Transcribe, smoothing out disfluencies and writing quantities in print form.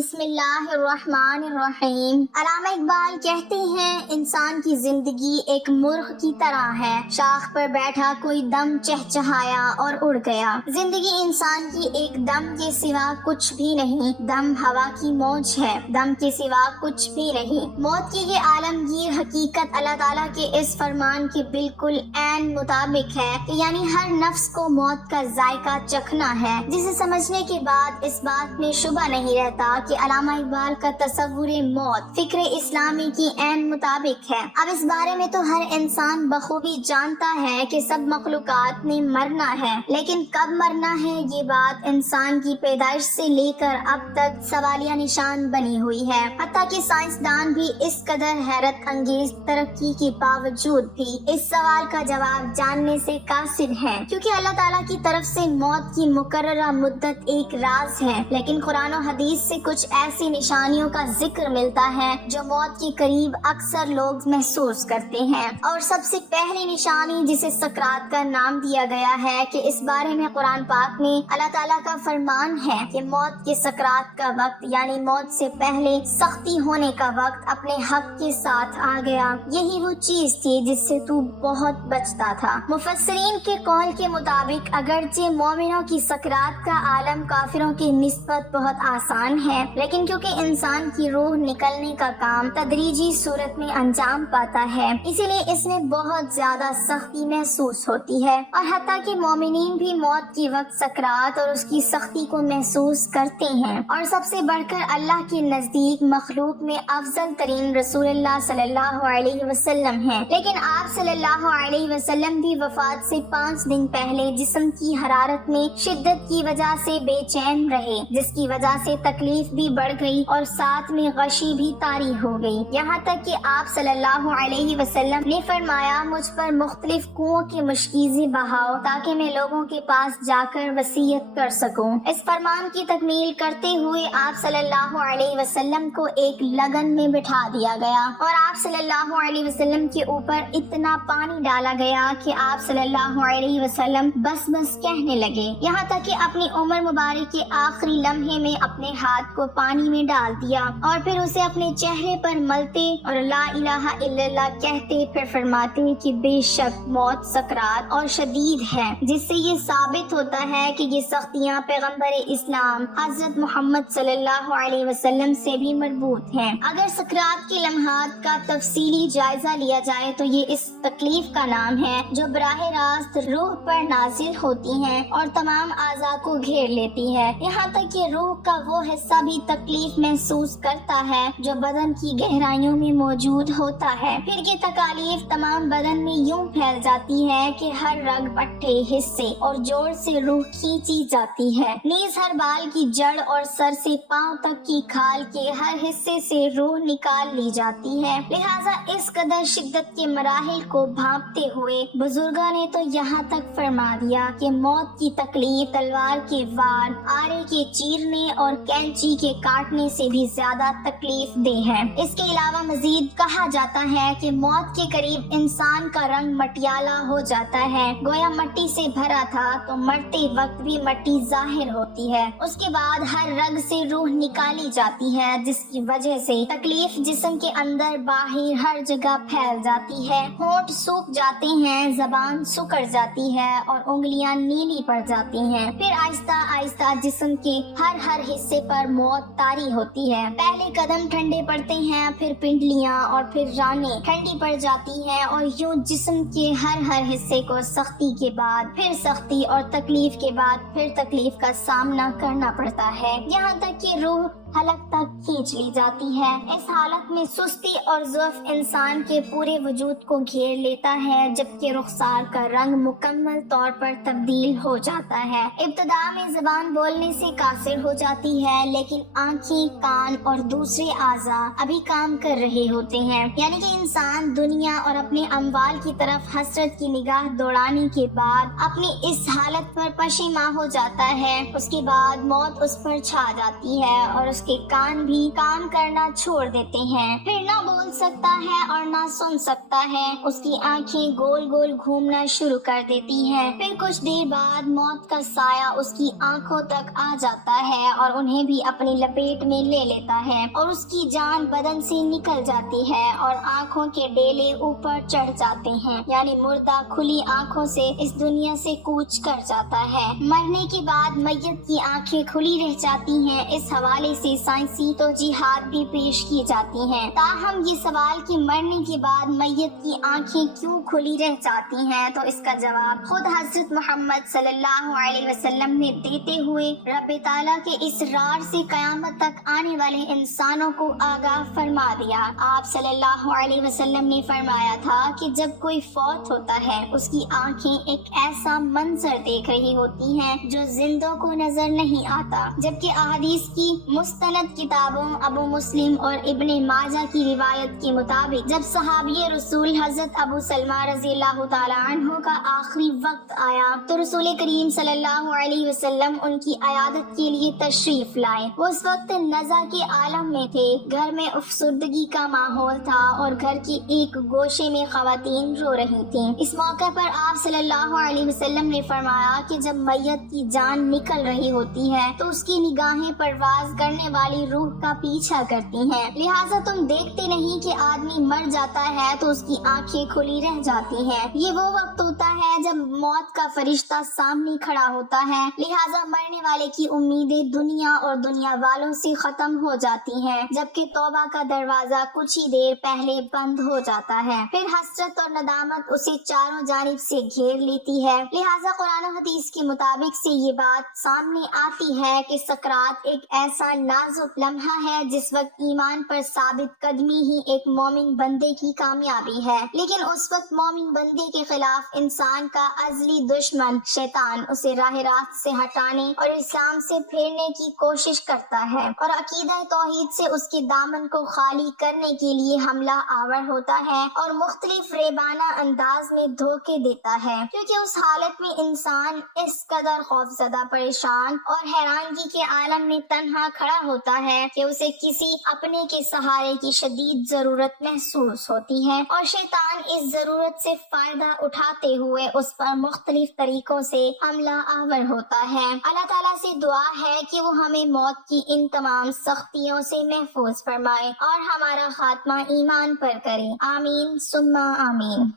بسم اللہ الرحمن الرحیم۔ علامہ اقبال کہتے ہیں انسان کی زندگی ایک مرغ کی طرح ہے، شاخ پر بیٹھا کوئی دم چہچہایا اور اڑ گیا۔ زندگی انسان کی ایک دم کے سوا کچھ بھی نہیں، دم ہوا کی موج ہے، دم کے سوا کچھ بھی نہیں۔ موت کی یہ عالمگیر حقیقت اللہ تعالیٰ کے اس فرمان کے بالکل عین مطابق ہے کہ یعنی ہر نفس کو موت کا ذائقہ چکھنا ہے، جسے سمجھنے کے بعد اس بات میں شبہ نہیں رہتا کہ علامہ اقبال کا تصور موت فکر اسلامی کی عین مطابق ہے۔ اب اس بارے میں تو ہر انسان بخوبی جانتا ہے کہ سب مخلوقات نے مرنا ہے، لیکن کب مرنا ہے یہ بات انسان کی پیدائش سے لے کر اب تک سوالیہ نشان بنی ہوئی ہے۔ حتیٰ کہ سائنسدان بھی اس قدر حیرت انگیز ترقی کے باوجود بھی اس سوال کا جواب جاننے سے قاصر ہیں، کیونکہ اللہ تعالیٰ کی طرف سے موت کی مقررہ مدت ایک راز ہے، لیکن قرآن و حدیث سے کچھ ایسی نشانیوں کا ذکر ملتا ہے جو موت کے قریب اکثر لوگ محسوس کرتے ہیں۔ اور سب سے پہلی نشانی جسے سکرات کا نام دیا گیا ہے کہ اس بارے میں قرآن پاک میں اللہ تعالیٰ کا فرمان ہے کہ موت کے سکرات کا وقت یعنی موت سے پہلے سختی ہونے کا وقت اپنے حق کے ساتھ آ گیا، یہی وہ چیز تھی جس سے تو بہت بچتا تھا۔ مفسرین کے قول کے مطابق اگرچہ مومنوں کی سکرات کا عالم کافروں کی نسبت بہت آسان ہے، لیکن کیونکہ انسان کی روح نکلنے کا کام تدریجی صورت میں انجام پاتا ہے، اسی لیے اس میں بہت زیادہ سختی محسوس ہوتی ہے، اور حتیٰ کہ مومنین بھی موت کے وقت سکرات اور اس کی سختی کو محسوس کرتے ہیں۔ اور سب سے بڑھ کر اللہ کے نزدیک مخلوق میں افضل ترین رسول اللہ صلی اللہ علیہ وسلم ہیں، لیکن آپ صلی اللہ علیہ وسلم بھی وفات سے 5 دن پہلے جسم کی حرارت میں شدت کی وجہ سے بے چین رہے، جس کی وجہ سے تکلیف بھی بڑھ گئی اور ساتھ میں غشی بھی طاری ہو گئی، یہاں تک کہ آپ صلی اللہ علیہ وسلم نے فرمایا مجھ پر مختلف کنووں کے مشکیزیں بہاؤ تاکہ میں لوگوں کے پاس جا کر وصیت کر سکوں۔ اس فرمان کی تکمیل کرتے ہوئے آپ صلی اللہ علیہ وسلم کو ایک لگن میں بٹھا دیا گیا اور آپ صلی اللہ علیہ وسلم کے اوپر اتنا پانی ڈالا گیا کہ آپ صلی اللہ علیہ وسلم بس بس کہنے لگے، یہاں تک کہ اپنی عمر مبارک کے آخری لمحے میں اپنے ہاتھ کو پانی میں ڈال دیا اور پھر اسے اپنے چہرے پر ملتے اور لا الہ الا اللہ کہتے، پھر فرماتے کہ بے شک موت سکرات اور شدید ہے، جس سے یہ ثابت ہوتا ہے کہ یہ سختیاں پیغمبر اسلام حضرت محمد صلی اللہ علیہ وسلم سے بھی مربوط ہیں۔ اگر سکرات کے لمحات کا تفصیلی جائزہ لیا جائے تو یہ اس تکلیف کا نام ہے جو براہ راست روح پر نازل ہوتی ہیں اور تمام اعضاء کو گھیر لیتی ہے، یہاں تک کہ روح کا وہ حصہ بھی تکلیف محسوس کرتا ہے جو بدن کی گہرائیوں میں موجود ہوتا ہے۔ پھر یہ تکالیف تمام بدن میں یوں پھیل جاتی ہے کہ ہر رگ پٹھے حصے اور جوڑ سے روح کھینچی جاتی ہے، نیز ہر بال کی جڑ اور سر سے پاؤں تک کی کھال کے ہر حصے سے روح نکال لی جاتی ہے۔ لہٰذا اس قدر شدت کے مراحل کو بھانپتے ہوئے بزرگوں نے تو یہاں تک فرما دیا کہ موت کی تکلیف تلوار کے وار، آرے کے چیرنے اور کینچی کے کاٹنے سے بھی زیادہ تکلیف دہ ہے۔ اس کے علاوہ مزید کہا جاتا ہے کہ موت کے قریب انسان کا رنگ مٹیالہ ہو جاتا ہے، گویا مٹی سے بھرا تھا تو مرتے وقت بھی مٹی ظاہر ہوتی ہے۔ اس کے بعد ہر رگ سے روح نکالی جاتی ہے، جس کی وجہ سے تکلیف جسم کے اندر باہر ہر جگہ پھیل جاتی ہے، ہونٹ سوکھ جاتے ہیں، زبان سکڑ جاتی ہے اور انگلیاں نیلی پڑ جاتی ہیں۔ پھر آہستہ آہستہ جسم کے ہر حصے پر موت طاری ہوتی ہے، پہلے قدم ٹھنڈے پڑتے ہیں، پھر پنڈلیاں اور پھر رانیں ٹھنڈی پڑ جاتی ہیں، اور یوں جسم کے ہر حصے کو سختی کے بعد پھر سختی اور تکلیف کے بعد پھر تکلیف کا سامنا کرنا پڑتا ہے، یہاں تک کہ روح حلق تک کھینچ لی جاتی ہے۔ اس حالت میں سستی اور ضعف انسان کے پورے وجود کو گھیر لیتا ہے، جبکہ رخسار کا رنگ مکمل طور پر تبدیل ہو جاتا ہے۔ ابتدا میں زبان بولنے سے قاصر ہو جاتی ہے، لیکن آنکھیں، کان اور دوسرے اعضاء ابھی کام کر رہے ہوتے ہیں، یعنی کہ انسان دنیا اور اپنے اموال کی طرف حسرت کی نگاہ دوڑانے کے بعد اپنی اس حالت پر پشیماں ہو جاتا ہے۔ اس کے بعد موت اس پر چھا جاتی ہے اور اس کے کان بھی کام کرنا چھوڑ دیتے ہیں، پھر نہ بول سکتا ہے اور نہ سن سکتا ہے، اس کی آنکھیں گول گول گھومنا شروع کر دیتی ہیں، پھر کچھ دیر بعد موت کا سایہ اس کی آنکھوں تک آ جاتا ہے اور انہیں بھی اپنے اپنی لپیٹ میں لے لیتا ہے اور اس کی جان بدن سے نکل جاتی ہے اور آنکھوں کے ڈیلے اوپر چڑھ جاتے ہیں، یعنی مردہ کھلی آنکھوں سے اس دنیا سے کوچ کر جاتا ہے۔ مرنے کے بعد میت کی آنکھیں کھلی رہ جاتی ہیں، اس حوالے سے سائنسی توجیحات بھی پیش کی جاتی ہیں۔ تاہم یہ سوال کہ مرنے کے بعد میت کی آنکھیں کیوں کھلی رہ جاتی ہیں، تو اس کا جواب خود حضرت محمد صلی اللہ علیہ وسلم نے دیتے ہوئے رب تعالیٰ کے اسرار سے قیامت تک آنے والے انسانوں کو آگاہ فرما دیا۔ آپ صلی اللہ علیہ وسلم نے فرمایا تھا کہ جب کوئی فوت ہوتا ہے اس کی آنکھیں ایک ایسا منظر دیکھ رہی ہوتی ہیں جو زندوں کو نظر نہیں آتا، جبکہ احادیث کی مستند کتابوں ابو مسلم اور ابن ماجہ کی روایت کے مطابق جب صحابی رسول حضرت ابو سلمہ رضی اللہ تعالی عنہ کا آخری وقت آیا تو رسول کریم صلی اللہ علیہ وسلم ان کی عیادت کے لیے تشریف لائے۔ وہ اس وقت نزع کے عالم میں تھے، گھر میں افسردگی کا ماحول تھا اور گھر کے ایک گوشے میں خواتین رو رہی تھیں۔ اس موقع پر آپ صلی اللہ علیہ وسلم نے فرمایا کہ جب میت کی جان نکل رہی ہوتی ہے تو اس کی نگاہیں پرواز کرنے والی روح کا پیچھا کرتی ہیں، لہٰذا تم دیکھتے نہیں کہ آدمی مر جاتا ہے تو اس کی آنکھیں کھلی رہ جاتی ہیں۔ یہ وہ وقت ہوتا ہے جب موت کا فرشتہ سامنے کھڑا ہوتا ہے، لہٰذا مرنے والے کی امیدیں دنیا اور دنیا والوں سے ختم ہو جاتی ہیں، جبکہ توبہ کا دروازہ کچھ ہی دیر پہلے بند ہو جاتا ہے۔ پھر حسرت اور ندامت اسے چاروں جانب سے گھیر لیتی ہے، لہٰذا قرآن و حدیث کے مطابق سے یہ بات سامنے آتی ہے کہ سکرات ایک ایسا نازک لمحہ ہے جس وقت ایمان پر ثابت قدمی ہی ایک مومن بندے کی کامیابی ہے، لیکن اس وقت مومن بندے کے خلاف انسان کا ازلی دشمن شیطان اسے راہ راست سے ہٹانے اور اسلام سے پھیرنے کی کوشش کرتا ہے اور عقیدہ توحید سے اس کے دامن کو خالی کرنے کے لیے حملہ آور ہوتا ہے اور مختلف ریبانہ انداز میں دھوکے دیتا ہے، کیونکہ اس حالت میں انسان اس قدر خوفزدہ، پریشان اور حیرانگی کے عالم میں تنہا کھڑا ہوتا ہے کہ اسے کسی اپنے کے سہارے کی شدید ضرورت محسوس ہوتی ہے اور شیطان اس ضرورت سے فائدہ اٹھاتے ہوئے اس پر مختلف طریقوں سے حملہ آور ہوتا ہے۔ اللہ تعالیٰ سے دعا ہے کہ وہ ہمیں موت کی ان تمام سختیوں سے محفوظ فرمائے اور ہمارا خاتمہ ایمان پر کرے، آمین ثم آمین۔